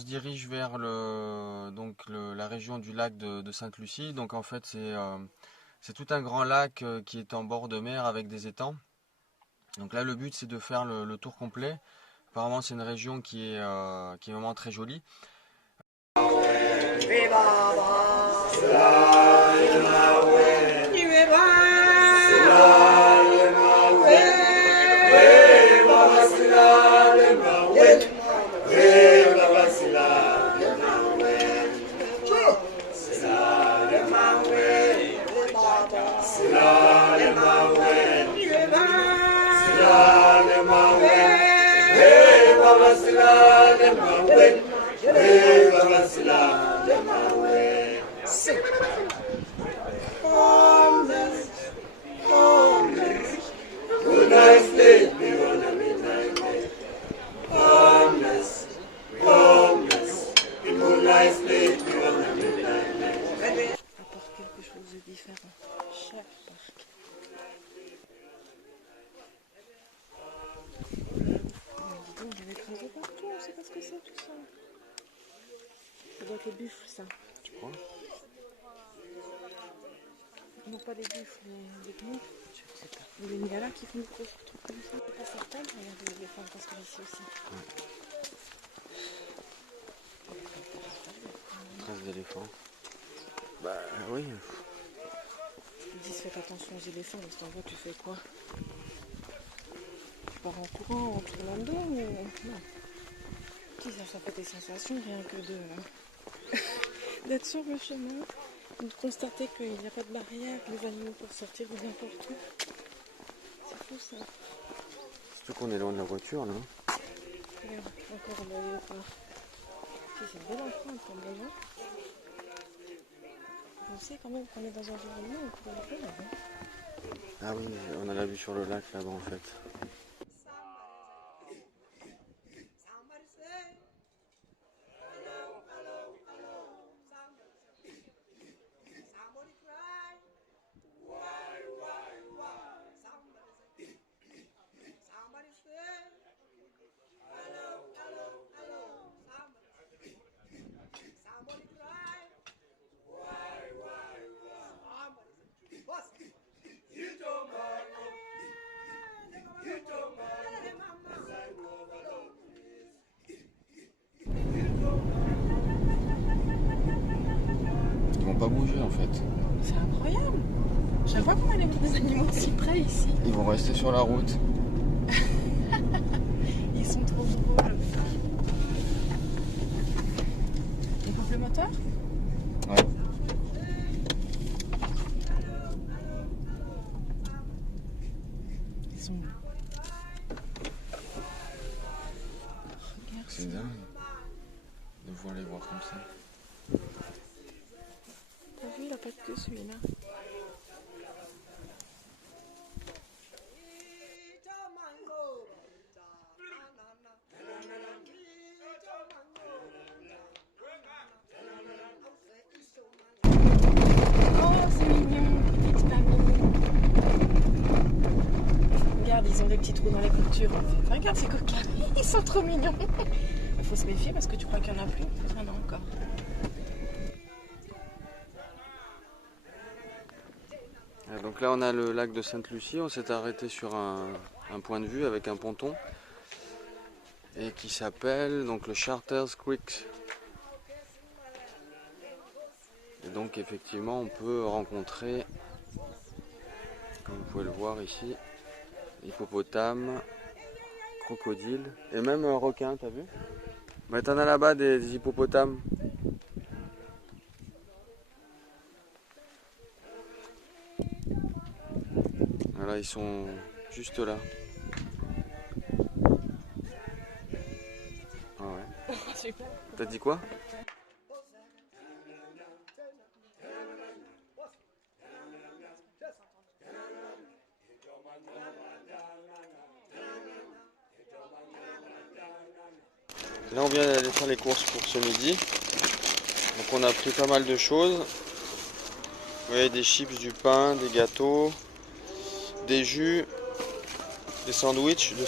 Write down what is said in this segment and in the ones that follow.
se dirige vers la région du lac de Sainte-Lucie. Donc en fait c'est tout un grand lac qui est en bord de mer avec des étangs. Donc là le but c'est de faire le tour complet. Apparemment c'est une région qui est vraiment très jolie. Apporte quelque chose de différent. Chaque parc. Mais dis donc, il y a des travaux partout, on sait pas ce que c'est tout ça. Ça doit être les buffles, ça. Tu crois? Non, pas les buffles, les gnous. Je sais pas. Les bengalas qui font des gros trucs comme ça. C'est pas certain, regarde les éléphants parce que ici aussi. Traces d'éléphants. Bah oui. Ils disent faites attention aux éléphants, parce que t'en vois, tu fais quoi? Tu pars en courant, en tournant le dos ou... Non. Si, ça fait des sensations rien que de... d'être sur le chemin, de constater qu'il n'y a pas de barrière, les animaux peuvent sortir de n'importe où. C'est fou ça. Surtout qu'on est loin de la voiture là. Regarde, encore un léopard. Si, c'est une belle empreinte quand même. Hein. On sait quand même qu'on est dans un environnement où on peut aller là. Ah oui, on a la vue sur le lac là-bas en fait. Ils vont pas bouger en fait. C'est incroyable. Chaque fois qu'on allait voir des animaux si près ici. Ils vont rester sur la route. Ils sont trop drôles. Ils coupent le moteur? Ouais. Ils sont... C'est dingue de voir les voir comme ça. T'as vu, il a pas de queue celui-là. Oh, c'est mignon, petite mamie. Regarde, ils ont des petits trous dans les coutures en fait. Regarde ces coquins, ils sont trop mignons. Il faut se méfier parce que tu crois qu'il n'y en a plus. Il y en a encore. Donc là on a le lac de Sainte-Lucie, on s'est arrêté sur un point de vue avec un ponton et qui s'appelle donc le Charters Creek. Et donc effectivement on peut rencontrer, comme vous pouvez le voir ici, hippopotames, crocodiles et même un requin, t'as vu? Mais t'en as là-bas des hippopotames. Voilà, ils sont juste là. Ah ouais. Super. T'as dit quoi? Là on vient d'aller faire les courses pour ce midi. Donc on a pris pas mal de choses. Vous voyez, des chips, du pain, des gâteaux, des jus, des sandwichs, Vous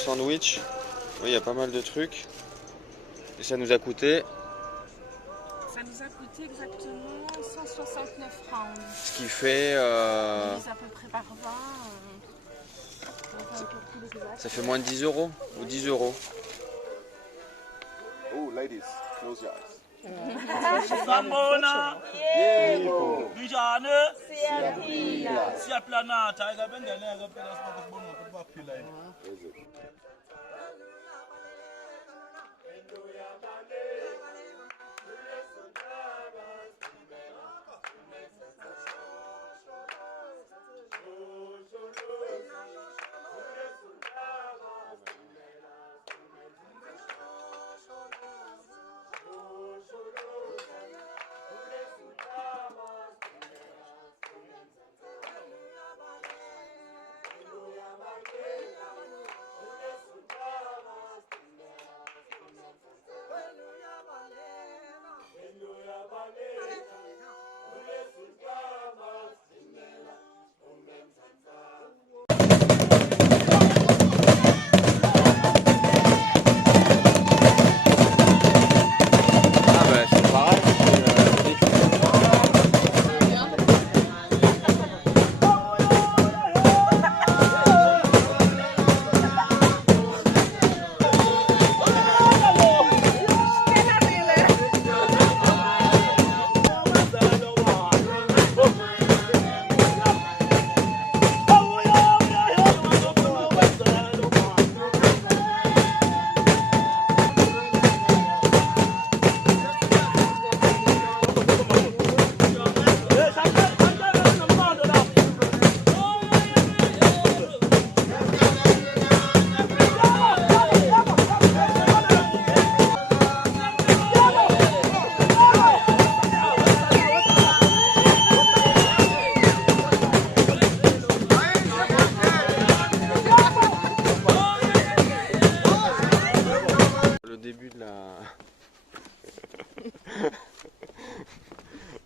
voyez, il y a pas mal de trucs. Et ça nous a coûté Ça nous a coûté exactement 169 francs. Ce qui fait... Divise à peu près par 20. Ça fait moins de 10 euros ou 10 euros. Oh, ladies, close your eyes. Sanibona. Yebo. Njani? Siyaphila. Siyaphila nathi. Hayi kabengeneke phela sibona ukuthi baphila yini.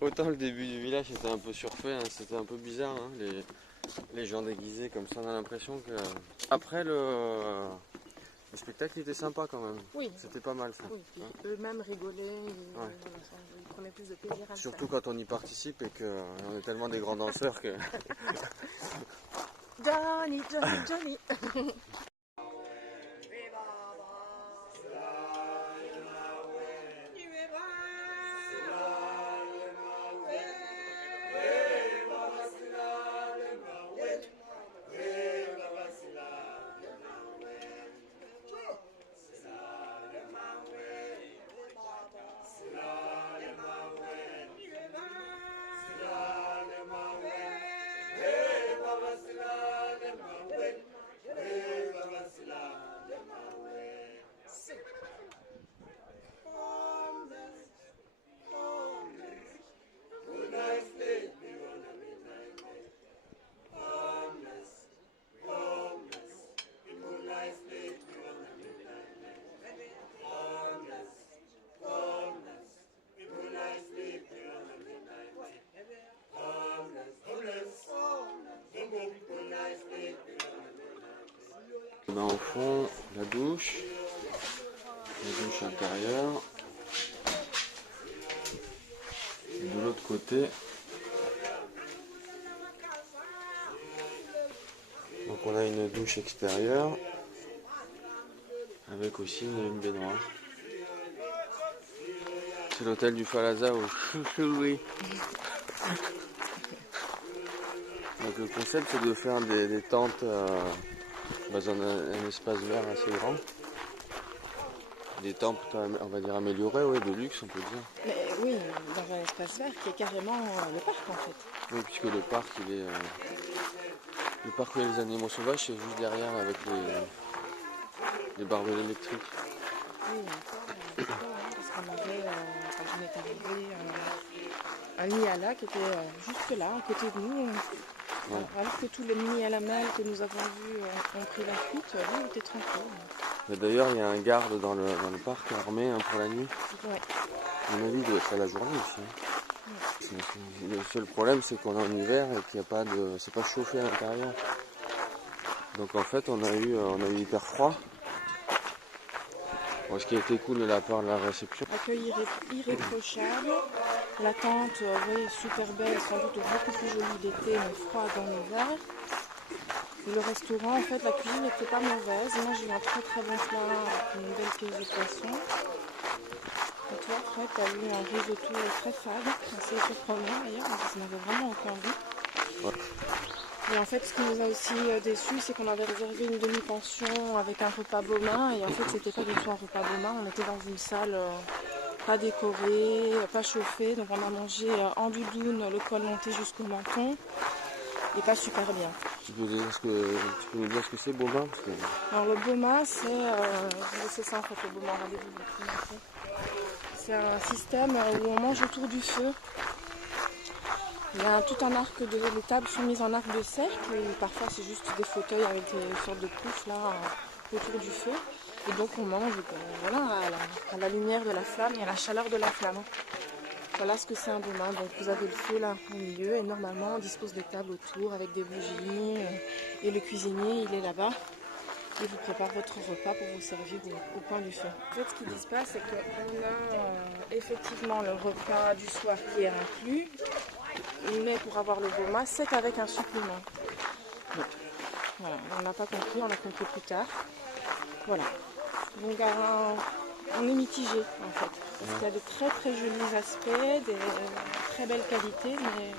Autant le début du village c'était un peu surfait, hein, c'était un peu bizarre, hein, les gens déguisés comme ça, on a l'impression que... Après le spectacle était sympa quand même, Oui. C'était pas mal ça. Oui, Hein. eux-mêmes rigolaient, ils prenaient plus de plaisir à le faire. Surtout quand on y participe et qu'on est tellement des grands danseurs que... Johnny, Johnny, Johnny. On a au fond la douche intérieure. Et de l'autre côté, donc on a une douche extérieure avec aussi une baignoire. C'est l'hôtel du Falaza au Chouchoui. Donc le concept c'est de faire des tentes dans un espace vert assez grand. Des tentes, on va dire améliorées, ouais, de luxe on peut dire. Mais oui, dans un espace vert qui est carrément le parc en fait. Oui, puisque le parc, le parc où il y a les animaux sauvages, c'est juste derrière avec les barbelés électriques. Oui, parce qu'on avait, quand on est arrivé, un nid à la qui était juste là, à côté de nous. Ouais. Alors que tous les nids à la malle que nous avons vus ont pris la fuite, lui il était tranquille. Mais d'ailleurs, il y a un garde dans le parc armé pour la nuit. Ouais. À mon avis, il doit être à la journée aussi. Hein. Le seul problème, c'est qu'on est en hiver et qu'il n'y a pas de, c'est pas chauffé à l'intérieur. Donc en fait, on a eu hyper froid. Bon, ce qui a été cool de la part de la réception. Accueil irréprochable. La tente, vous voyez, super belle, sans doute beaucoup plus jolie d'été, mais froide en hiver. Et le restaurant, en fait, la cuisine n'était pas mauvaise. Moi, j'ai eu un très très bon plat avec une belle pièce de poisson. Et toi, Fred, tu as eu un risotto très fade, assez surprenant d'ailleurs, parce que ça n'avait vraiment aucun goût. Et en fait, ce qui nous a aussi déçus, c'est qu'on avait réservé une demi-pension avec un repas Beaumain. Et en fait, c'était pas du tout un repas Beaumain. On était dans une salle pas décorée, pas chauffée. Donc on a mangé en doudoune, le col monté jusqu'au menton. Et pas super bien. Tu peux nous dire ce que c'est, Beaumain? Alors le Beaumain, c'est ça en fait, le Beaumain, regardez-vous. C'est un système où on mange autour du feu. Il y a tout un arc les tables sont mises en arc de cercle et parfois c'est juste des fauteuils avec des sortes de couches là autour du feu. Et donc on mange voilà, à la lumière de la flamme et à la chaleur de la flamme. Voilà ce que c'est un Beaumain. Donc vous avez le feu là au milieu et normalement on dispose de tables autour avec des bougies et le cuisinier il est là-bas. Il vous prépare votre repas pour vous servir au coin du feu. En fait, ce qui se passe, c'est qu'on a effectivement le repas du soir qui est inclus, mais pour avoir le Beaumain, c'est avec un supplément. Donc, voilà, on n'a pas compris, on a compris plus tard. Voilà. Donc, on est mitigé en fait. Parce qu'il y a de très très jolis aspects, des très belles qualités, mais